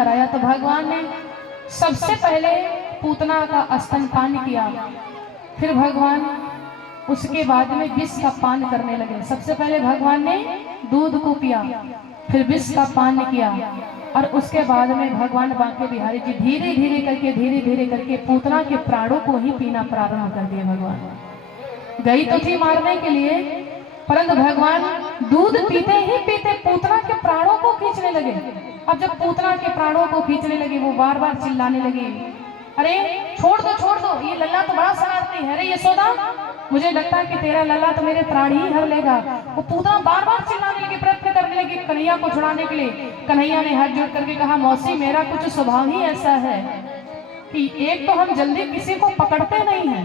कराया तो भगवान ने सबसे पहले पूतना का स्तनपान किया, फिर भगवान उसके बाद में विष का पान करने लगे। सबसे पहले भगवान ने दूध को पिया, फिर विष का पान किया, और उसके बाद में भगवान बांके बिहारी जी धीरे धीरे करके पूतना के प्राणों को ही पीना प्रारंभ कर दिए। भगवान गई तो थी मारने के लिए, परंतु भगवान दूध पीते ही पीते पूतना के प्राणों को खींचने लगे। अब जब पूतना के प्राणों को खींचने लगे, वो बार बार चिल्लाने लगी, अरे छोड़ दो, ये लल्ला तो बड़ा शरारती है, अरे यशोदा मुझे लगता है कि तेरा लल्ला तो मेरे प्राण ही हर लेगा। वो पूतना बार बार चिल्लाने लगी, प्रयत्न करने लगी कन्हैया को छुड़ाने के लिए। कन्हैया ने हाथ जोड़ करके कहा, मौसी मेरा कुछ स्वभाव ही ऐसा है कि एक तो हम जल्दी किसी को पकड़ते नहीं हैं,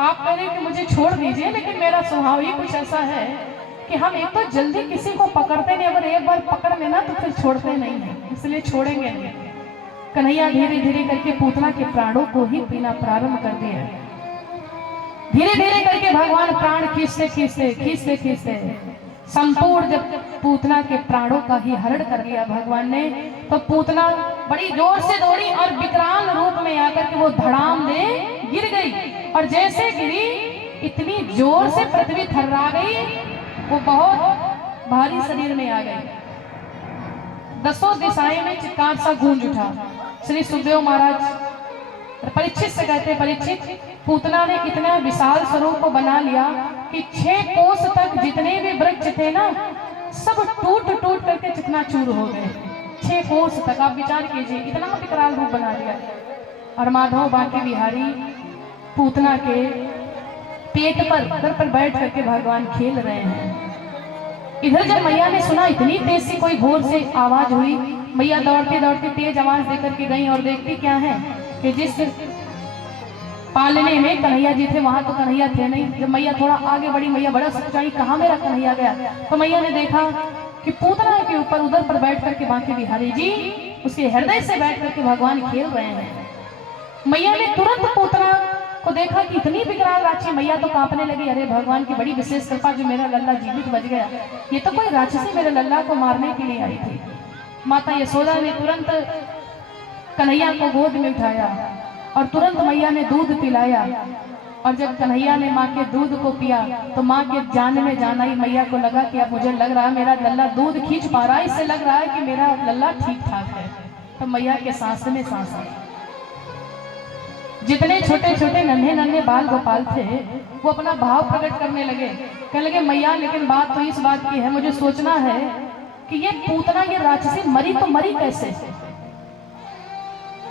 आप कह रहे कि मुझे छोड़ दीजिए, लेकिन मेरा स्वभाव ही कुछ ऐसा है कि हम एक तो जल्दी किसी को पकड़ते नहीं, अगर एक बार पकड़ लेना तो फिर छोड़ते नहीं है, इसलिए छोड़ेंगे नहीं। कन्हैया धीरे धीरे करके पूतना के प्राणों को ही पीना प्रारंभ कर दिया। धीरे धीरे करके भगवान प्राण खींचते संपूर्ण जब पूतना के प्राणों का ही हरण कर लिया भगवान ने, तो पूतना बड़ी जोर से दौड़ी और विकराल रूप में आकर के वो धड़ाम दे गिर गई, और जैसे गिरी इतनी जोर से पृथ्वी थर्रा गई, वो बहुत भारी शरीर में आ गई। दसों दिशाएं में चित्कार सा गूंज उठा। श्री सुखदेव महाराज परीक्षित से कहते, परीक्षित पूतना ने इतना विशाल स्वरूप को बना लिया कि 6 कोस तक जितने भी वृक्ष थे ना, सब टूट करके चिकनाचूर हो गए। 6 कोस तक, आप विचार कीजिए, इतना विकराल रूप बना लिया। और माधव बांके बिहारी पूतना के पेट पर बैठ करके भगवान खेल रहे हैं। इधर जब मैया ने सुना, इतनी तेज से कोई घोर से आवाज हुई, मैया दौड़ती तेज आवाज देकर के गई, और देखती क्या है कि जिस पालने में कन्हैया जी थे वहां तो कन्हैया थे नहीं। जब मैया थोड़ा आगे बढ़ी, मैया बड़ा सच्चाई, कहाँ मेरा कन्हैया गया, तो मैया ने देखा कि पूतना के ऊपर उधर पर बैठ करके बांके बिहारी जी उसके हृदय से बैठ करके भगवान खेल रहे हैं। मैया ने तुरंत पूतना को देखा कि इतनी विकराल राक्षसी, मैया तो कांपने लगी, अरे भगवान की बड़ी विशेष कृपा जो मेरा लल्ला जीवित बच गया, ये तो कोई राक्षसी मेरे लल्ला को मारने के लिए आई थी। माता यशोदा ने तुरंत कन्हैया को गोद में उठाया और तुरंत मैया ने दूध पिलाया, और जब कन्हैया ने माँ के दूध को पिया तो माँ के जान में जाना ही मैया को लगा कि अब मुझे लग रहा है मेरा लल्ला दूध खींच पा रहा है, इससे लग रहा है कि मेरा लल्ला ठीक ठाक है। तो मैया के सांस में सांस आई। जितने छोटे छोटे नन्हे बाल गोपाल थे वो अपना भाव प्रकट करने लगे, कहने लगे मैया लेकिन बात तो इस बात की है, मुझे सोचना है कि ये पूतना, ये राक्षसी मरी तो मरी कैसे।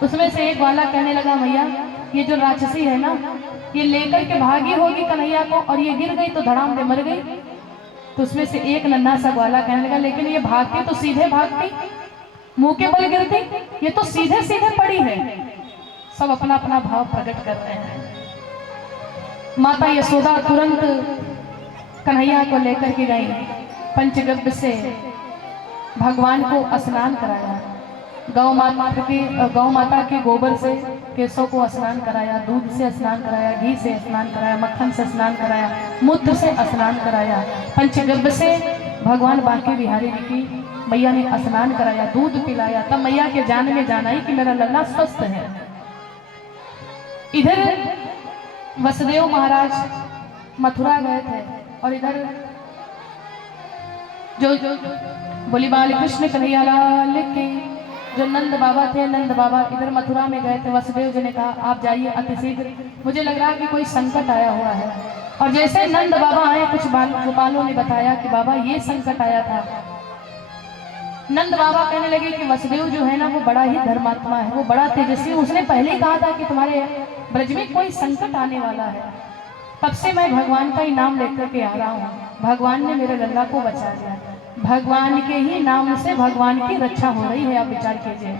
उसमें से एक वाला कहने लगा, मैया ये जो राक्षसी है ना, ये लेकर के भागी होगी कन्हैया को, और ये गिर गई तो धड़ाम दे मर गई। तो उसमें से एक नन्हा सा वाला कहने लगा, लेकिन ये भागती तो सीधे भागती, मुंह के बल गिरती, ये तो सीधे सीधे पड़ी है। सब अपना अपना भाव प्रकट कर रहे हैं। माता यशोदा तुरंत कन्हैया को लेकर के गई, पंचगव्य से भगवान को स्नान कराया, गौ माता के गोबर से केशों को स्नान कराया, दूध से स्नान कराया, घी से स्नान कराया, मक्खन से स्नान कराया, मूत्र से स्नान कराया, पंचगव्य से भगवान बांके बिहारी जी की मैया ने स्नान कराया, दूध पिलाया। तब मैया के जान में जाना ही कि मेरा लल्ला स्वस्थ है। इधर वसुदेव महाराज मथुरा गए थे, और इधर जो बोली बाल कृष्ण कन्हैया लाल के जो नंद बाबा थे, नंद बाबा इधर मथुरा में गए थे। वसुदेव जी ने कहा आप जाइए अति शीघ्र, मुझे लग रहा है कि कोई संकट आया हुआ है। और जैसे नंद बाबा आए, कुछ गोपालों ने बताया कि बाबा ये संकट आया था। नंद बाबा कहने लगे कि वसुदेव जो है ना वो बड़ा ही धर्मात्मा है, वो बड़ा तेजस्वी, उसने पहले ही कहा था कि तुम्हारे ब्रज में कोई संकट आने वाला है, तब से मैं भगवान का ही नाम लेकर के आ रहा हूँ। भगवान ने मेरे लल्ला को बचा लिया, भगवान के ही नाम से भगवान की रक्षा हो रही है। आप विचार कीजिए,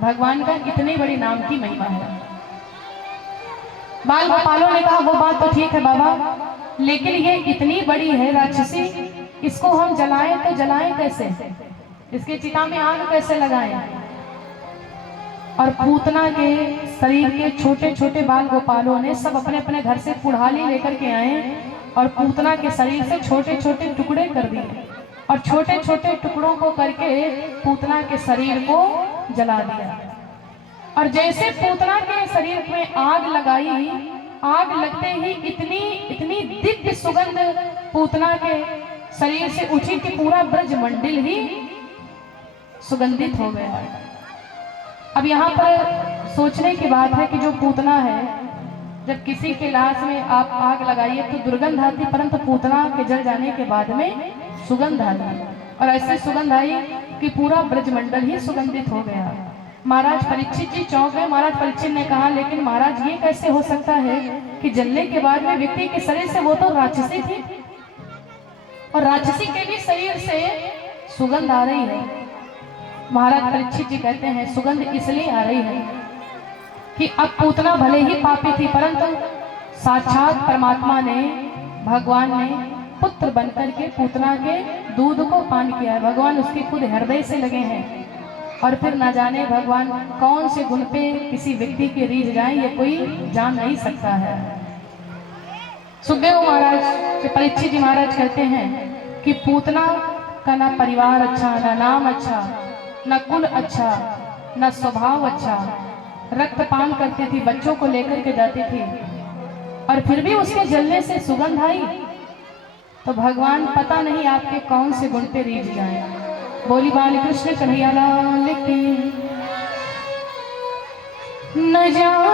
भगवान का इतनी बड़ी नाम की महिमा है। बाल गोपालों ने कहा वो बात तो ठीक है बाबा, लेकिन ये इतनी बड़ी है राक्षसी, इसको हम जलाएं तो जलाएं कैसे, इसके चिता में आग कैसे लगाएं। और पूतना के शरीर के छोटे छोटे बाल गोपालों ने सब अपने अपने घर से कुल्हाड़ी लेकर के आए, और पूतना के शरीर से छोटे छोटे टुकड़े कर दिए, और छोटे छोटे टुकड़ों को करके पूतना के शरीर को जला दिया। और जैसे पूतना के शरीर में आग लगाई, आग लगते ही इतनी इतनी दिव्य सुगंध पूतना के शरीर से उठी कि पूरा ब्रजमंडल ही सुगंधित हो गया। अब यहाँ पर सोचने की बात है कि जो पूतना है, जब किसी के लाश में आप आग लगाइए तो दुर्गंध आती, परंतु पूतना के जल जाने के बाद में सुगंध आई, और ऐसे सुगंध आई कि पूरा ब्रजमंडल ही सुगंधित हो गया। महाराज परीक्षित जी चौंक गए। महाराज परीक्षित ने कहा, लेकिन महाराज ये कैसे हो सकता है कि जलने के बाद में व्यक्ति के शरीर से, वो तो राक्षसी थी और राक्षसी के भी शरीर से सुगंध आ रही है। महाराज परीक्षित जी कहते हैं, सुगंध इसलिए आ रही है कि अब पूतना भले ही पापी थी, परंतु साक्षात परमात्मा ने, भगवान ने पुत्र बनकर के पूतना के दूध को पान किया है। भगवान उसके खुद हृदय से लगे हैं, और फिर न जाने भगवान कौन से गुण पे किसी व्यक्ति के रीझ जाए, ये कोई जान नहीं सकता है। सुखदेव महाराज, परीक्षित जी महाराज कहते हैं कि पूतना का ना परिवार अच्छा, ना नाम अच्छा, न कुल अच्छा, न स्वभाव अच्छा, रक्तपान करती थी, बच्चों को लेकर के जाती थी, और फिर भी उसके जलने से सुगंध आई। तो भगवान पता नहीं आपके कौन से गुण पे रीझ जाए। बोली बाल कृष्ण कन्हैया लाल की। न जाने